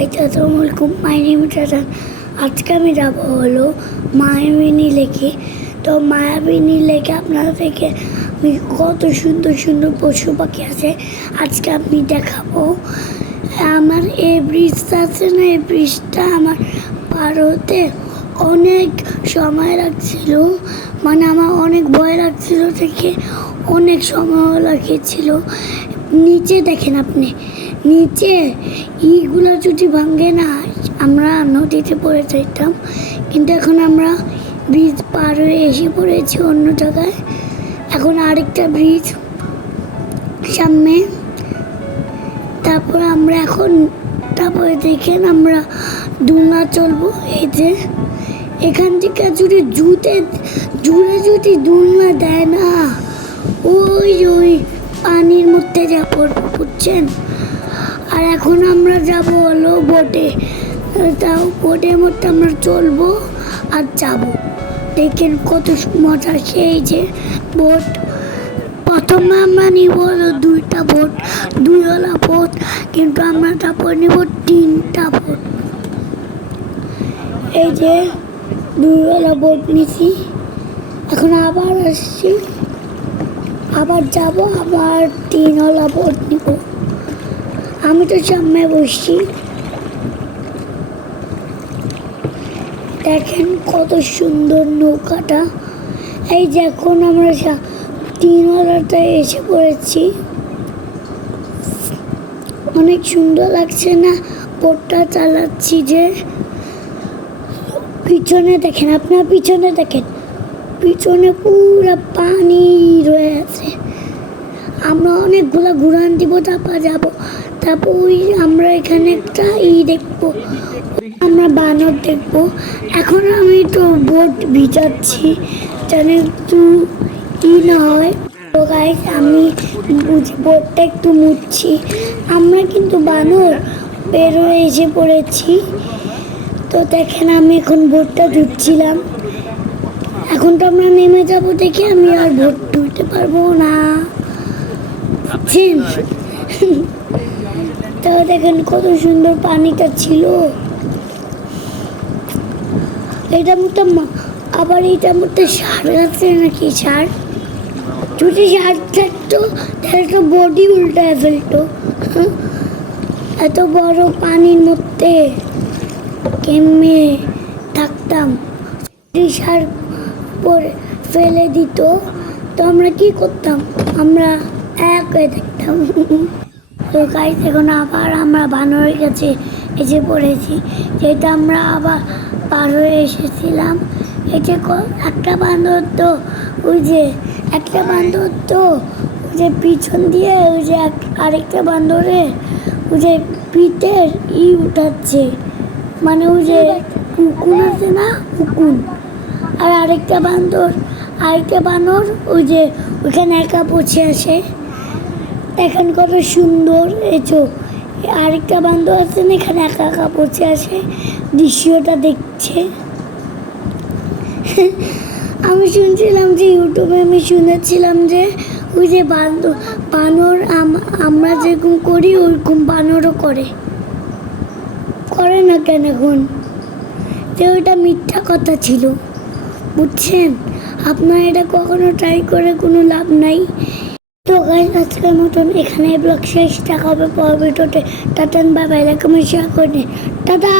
Guys আসসালামু আলাইকুম মাই আজকে আমি যাব হলো মায়াবিনী লেকে। তো মায়াবিনী লেকে আপনাদেরকে আমি কত সুন্দর সুন্দর পশু পাখি আছে, আজকে আমি দেখাবো। আমার এই ব্রিজটা আছে না, এই ব্রিজটা আমার পার হতে অনেক সময় লাগছিল। মানে আমার অনেক ভয় লাগছিল থেকে অনেক সময় লাগিয়েছিল নিচে দেখেন আপনি নিচে, ইগুলো যদি ভাঙে না, আমরা নদীতে পড়ে যেতাম। কিন্তু এখন আমরা ব্রিজ পার হয়ে এসে পড়েছি অন্য জায়গায়। এখন আরেকটা ব্রিজ সামনে। তারপর আমরা এখন, তারপরে দেখেন আমরা দুলনা চলবো, এই যে। এখান থেকে যদি জুতে, জুড়ে যদি দুলনা দেয় না, ওই ওই পানির মধ্যে যা পড়ব, বুঝছেন? আর এখন আমরা যাব হলো বোটে তাও বোটের মধ্যে আমরা চলবো আর যাব। দেখেন কত মজা সেই যে বোট প্রথমে আমরা নিব হলো দুইটা বোট দুই দুইওয়ালা বোট কিন্তু আমরা তারপর নিব তিনটা বোট এই যে দুই দুইওয়ালা বোট নিছি। এখন আবার আসছি। আবার যাব, আবার তিনওয়ালা বোট নিব। আমি তো সামনে বসছি। দেখেন কত সুন্দর নৌকাটা। এই যে এখন আমরা তিনওয়ালাটায় এসে পড়েছি। অনেক সুন্দর লাগছে না? বোটটা চালাচ্ছি যে। পিছনে দেখেন, আপনার পিছনে দেখেন। পিছনে পুরো পানি রয়ে আছে। আমরা অনেকগুলো ঘুরান দিব, তারপর যাব। তারপর ওই আমরা এখানে একটা ই দেখব। আমরা বানর দেখব। এখন আমি তো বোট ভিজাচ্ছি। যেন একটু ই না হয়। তো গাইস আমি বোটটা একটু মুছছি আমরা কিন্তু বানর বের হয়ে এসে পড়েছি। তো দেখেন আমি এখন বোটটা ধুচ্ছিলাম। এখন তো আমরা নেমে যাব দেখে আমি আর ভোট ধুতে পারব না। বুঝছেন তো দেখেন কত সুন্দর পানিটা ছিল। এটার মধ্যে মা- আবার এটার মধ্যে সার আছে নাকি সার? যদি সার থাকতো, তাহলে তো বডি উল্টায় ফেলতো। হ্যাঁ? এত বড় পানির মধ্যে কেমনে থাকতাম? যদি সার পরে ফেলে দিত, তো আমরা কি করতাম? আমরা এক হয়ে থাকতাম। তো গাইস এখন আবার আমরা বানরের কাছে এসে পড়েছি। যেটা আমরা আবার পার হয়ে এসেছিলাম ক- একটা বান্দর তো ওই যে, একটা বান্দর তো ওই যে পিছন দিয়ে ওই যে আরেকটা বান্দরে ওই যে পিঠের ই উঠাচ্ছে। মানে ওই যে কুকুন আছে না কুকুন আর আরেকটা বান্দর, আরেকটা বানর ওই যে ওইখানে একা বসে আসে দেখেন কত সুন্দর, এই চো আরেকটা বান্ধব আছে না, এখানে একা একা বসে আসে দৃশ্যটা দেখছে। আমি শুনছিলাম যে ইউটিউবে আমি শুনেছিলাম যে ওই যে বান্ধ, বানর আম- আমরা যেরকম করি, ওরকম বানরও করে। করে না কেন এখন? যে ওইটা মিথ্যা কথা ছিল। বুঝছেন? আপনার এটা কখনো ট্রাই করে কোনো লাভ নাই। তো গাইজ আজকের মতন এখানে ব্লগ শেষ। দেখা হবে পরবর্তীতে। টাটান বাবাই কমেন্ট শেয়ার করে। টাটা!